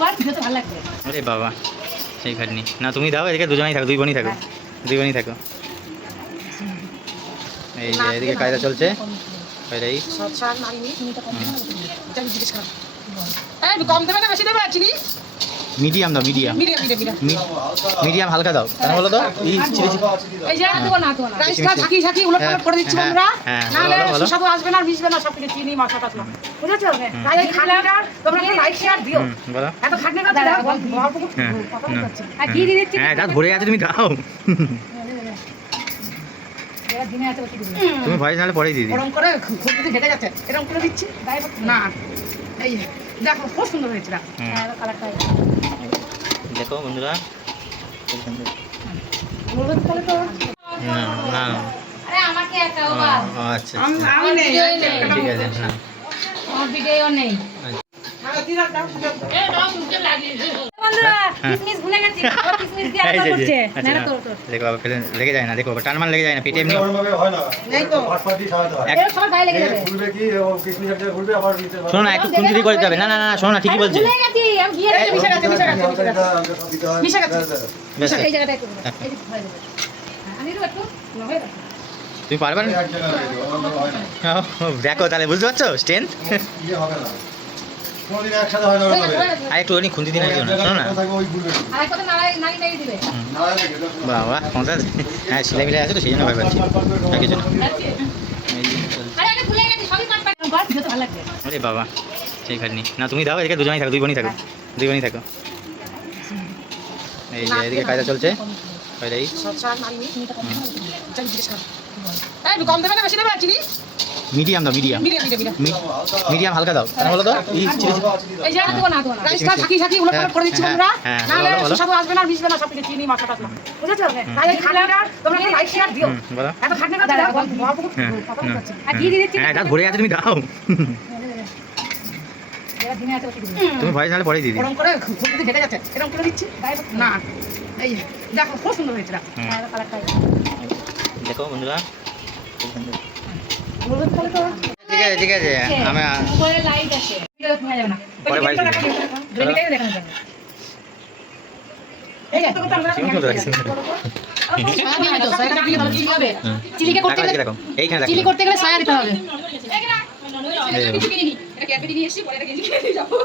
কর ভিডিও ভালো লাগবে। আরে বাবা সেই খাটনি। না তুমি দাও এদিকে দুজনেই থাকো দুই বোনই থাকো দুই বোনই থাকো। এই যে এদিকে কায়দা চলছে। কম দেবে না বেশি দেবে চিনি মিডিয়াম দাও মিডিয়াম। মিডিয়াম হালকা দাও। কেন বলো তো? এই হ্যাঁ, হ্যাঁ, হ্যাঁ। হ্যাঁ আছে তুমি দাও। তুমি ভয়েস নাহলে পরেই দিয়ে দিই করে খুব ঘেটে যাচ্ছে। এরকম করে দিচ্ছি। না। এই দেখো খুব সুন্দর হয়েছে দেখো। হ্যাঁ দেখো বন্ধুরা। না। না ও, আচ্ছা আমি আচ্ছা। নেই ঠিক আছে না আমার ভিডিও নেই। হ্যাঁ, দাও। বন্ধুরা। কিসমিস ভুলে গেছি। কিসমিস দিয়ে এই আলাদা যে, যে, করছে। না না। না। তোর তোর দেখো বাবা ফেলে লেগে যায় না দেখো বাবা, টান লেগে যায় না পেটে এমনি ওরমভাবে হয় না। নেই তো। ফাটফাটি সাজাতে হয়। এর সবার গায়ে লেগে যাবে। ঘুরবে কি ও কিশমিশ একটা ঘুরবে আবার নিচে শোনো না একটু করে যাবে। না না শোনো না ঠিকই আরে বলছে। ভুলে গেছি আমি গিয়ে এই মিশে গেছে, মিশে গেছে, মিশে গেছে। মিশে মিশে গেছে। এই জায়গাটা একটু এই হয়ে যাবে। হ্যাঁ, আমি একটু না, হয়ে গেছে। তুমি পারবে না? দেখো তাহলে বুঝতে পারছ? স্ট্রেন্থ ইয়ে হবে না। কোনোদিন একসাথে হয় না একটু ওই খুন্তি দিন না। বাবা হ্যাঁ সিলাই মিলাই আছে তো সেই জন্য ভয় পাচ্ছি। আর কিছু আরে বাবা সেই খাটনি। না তুমি দাও এদিকে দুজনেই থাকো দুই বোনই থাকো দুই বোনই থাকো। এই যে এদিকে কায়দা চলছে। কম দেবে না বেশি দেবে চিনি? মিডিয়াম দাও মিডিয়াম। মিডিয়াম হালকা দাও। কেন বলো তো। এই যে দেবো না দেবো না রাইসটা ঝাঁকি ঝাঁকি উলট পালট করে দিচ্ছি হ্যাঁ, আমরা হ্যাঁ, নাহলে বলো, বলো। সুস্বাদু আসবে না মিশবে না সব কিছু চিনি মশলা টসলা বুঝেছ? তাই এই খাটনিটা তোমরা একটু লাইক শেয়ার দিও। এত খাটনি করতে দাও অল্প হ্যাঁ, কথা। বলছি আর কি দিয়ে দিচ্ছি হ্যাঁ যা ধরে আছে তুমি দাও। তুমি ভয়েস নাহলে পরেই দিয়ে দিই গরম করে খুব যদি ঘেটে যাচ্ছে। এরকম করে দিচ্ছি। না এই দেখো খুব সুন্দর হয়েছে দেখো। হ্যাঁ বন্ধুরা কালার তো ঠিক আছে ঠিক আছে আমি উপরে লাইট আছে। ভিডিও শোনা যাবে না। পরে যাবে। এই আমরা- দেখো চিলি করতে গেলে সায়া দিতে হবে। দেখো।